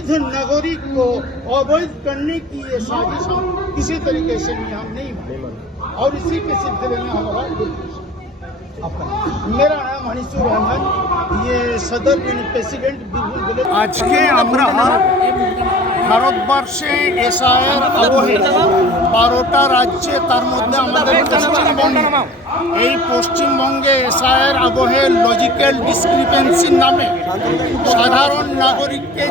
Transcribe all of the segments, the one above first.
वैध नागरिक को अवैध करने की ये साजिश हम किसी तरीके से भी हम नहीं मानते और इसी के सिलसिले में हमारा मेरा नाम अनिसुर रहमान, ये सदर प्रेसिडेंट बीरभूम जिले। आज के আমরা ভারতবর্ষে এসআইয়ের আবহে 12টা রাজ্যে তার মধ্যে আমাদের পশ্চিমবঙ্গে এই পশ্চিমবঙ্গে এসআইয়ের আবহে লজিক্যাল ডিসক্রিপেন্সির নামে সাধারণ নাগরিককে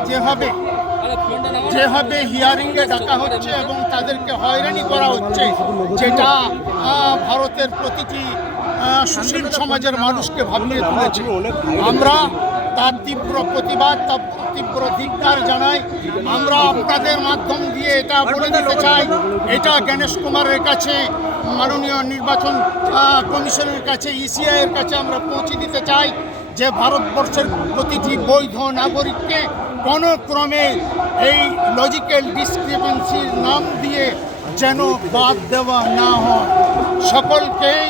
যেভাবে হিয়ারিংয়ে ডাকা হচ্ছে এবং তাদেরকে হয়রানি করা হচ্ছে, যেটা ভারতের প্রতিটি সুশীল সমাজের মানুষকে ভাবিয়ে তুলেছে। আমরা তার তীব্র প্রতিবাদ, তার তীব্র ধিক্কার জানাই। আমরা আপনাদের মাধ্যম দিয়ে এটা বলে দিতে চাই, এটা গণেশ কুমারের কাছে, মাননীয় নির্বাচন কমিশনের কাছে, ইসিআইয়ের কাছে আমরা পৌঁছে দিতে চাই যে ভারতবর্ষের প্রতিটি বৈধ নাগরিককে কোনো ক্রমে এই লজিক্যাল ডিসক্রিপেন্সির নাম দিয়ে যেন বাদ দেওয়া না হয়। সকলকেই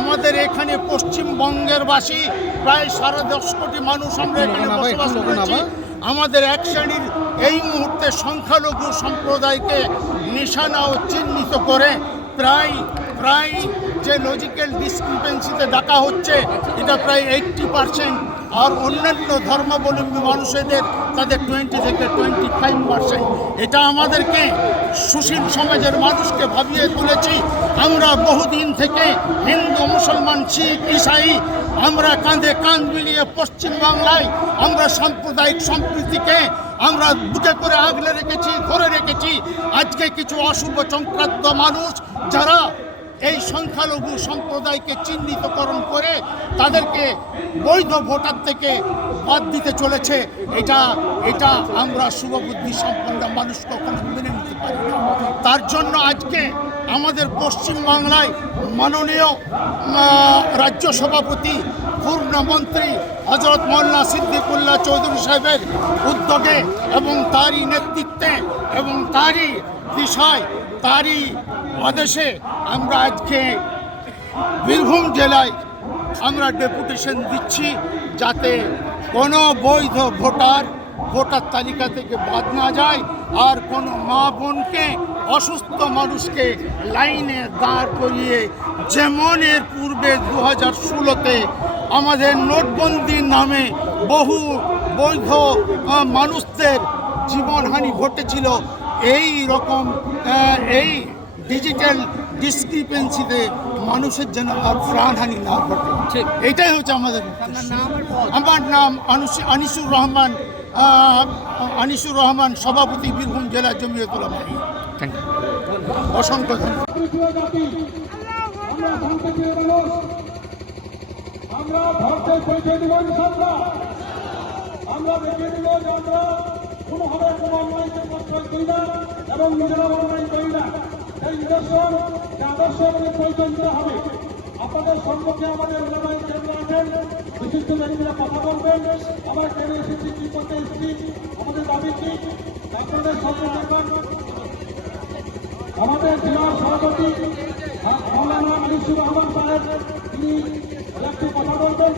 আমাদের এখানে পশ্চিমবঙ্গের বাসী প্রায় 10.5 কোটি মানুষ আমরা এখানে বসবাস করছি। আমাদের এক শ্রেণীর এই মুহূর্তে সংখ্যালঘু সম্প্রদায়কে নিশানা ও চিহ্নিত করে প্রায় যে লজিক্যাল ডিসক্রিপেন্সিতে ডাকা হচ্ছে এটা প্রায় 80%, আর অন্যান্য ধর্মাবলম্বী মানুষদের তাদের 20 থেকে 25%। এটা আমাদেরকে সুশীল সমাজের মানুষকে ভাবিয়ে তুলেছি। আমরা বহুদিন থেকে হিন্দু, মুসলমান, শিখ, ইসাই আমরা কাঁধে কাঁধ মিলিয়ে পশ্চিমবাংলায় আমরা সাম্প্রদায়িক সম্প্রীতিকে আমরা বুকে করে আগলে রেখেছি, ধরে রেখেছি। আজকে কিছু অশুভ চক্রান্ত মানুষ যারা এই সংখ্যালঘু সম্প্রদায়কে চিহ্নিতকরণ করে তাদেরকে বৈধ ভোটার থেকে বাদ দিতে চলেছে, এটা আমরা শুভবুদ্ধি সম্পন্ন মানুষ কখনো মেনে নিতে পারি না। তার জন্য আজকে আমাদের পশ্চিমবাংলায় মাননীয় রাজ্য সভাপতি, পূর্ণমন্ত্রী হজরত মৌলানা সিদ্দিকুল্লাহ চৌধুরী সাহেবের উদ্যোগে এবং তারই নেতৃত্বে এবং তারই বিষয়, তারই আদেশে আমরা আজকে বীরভূম জেলায় আমরা ডেপুটেশন দিচ্ছি যাতে কোনো বৈধ ভোটার তালিকা থেকে বাদ না যায়, আর কোনো মা বোনকে, অসুস্থ মানুষকে লাইনে দাঁড় করিয়ে যেমন এর পূর্বে 2016-তে আমাদের নোটবন্দির নামে বহু বৈধ মানুষদের জীবনহানি ঘটেছিল, এই রকম এই ডিজিটাল ডিসক্রিপেন্সিতে মানুষের যেন আর প্রাণহানি না ঘটে। এটাই হচ্ছে আমাদের। আমার নাম আনিসুর রহমান, সভাপতি, বীরভূম জেলা জমিয়ত উলামা। অসংখ্য ধন্যবাদ। আমরা ভারতের পরিচয় দিব ইনশাআল্লাহ। আমরা দেখিয়ে দিব যে আমরা কোনোভাবে কোনো অন্যায়কে প্রশ্রয় করি না এবং নিজেরা অন্যায় করি না। এই নিদর্শন, যে আদর্শ আমাদের পরিচয় দিতে হবে। আপনাদের সম্মুখে আমাদের উলামায়ে কেরাম আছেন, বিশিষ্ট ব্যক্তিরা কথা বলবেন। আমরা কেন এসেছি, কি করতে এসেছি, আমাদের দাবি কি, আপনাদের সামনে থাকবেন আমাদের জেলার সভাপতি মৌলানা আনিসুর রহমান সাহেব, তিনি একটু কথা বলবেন।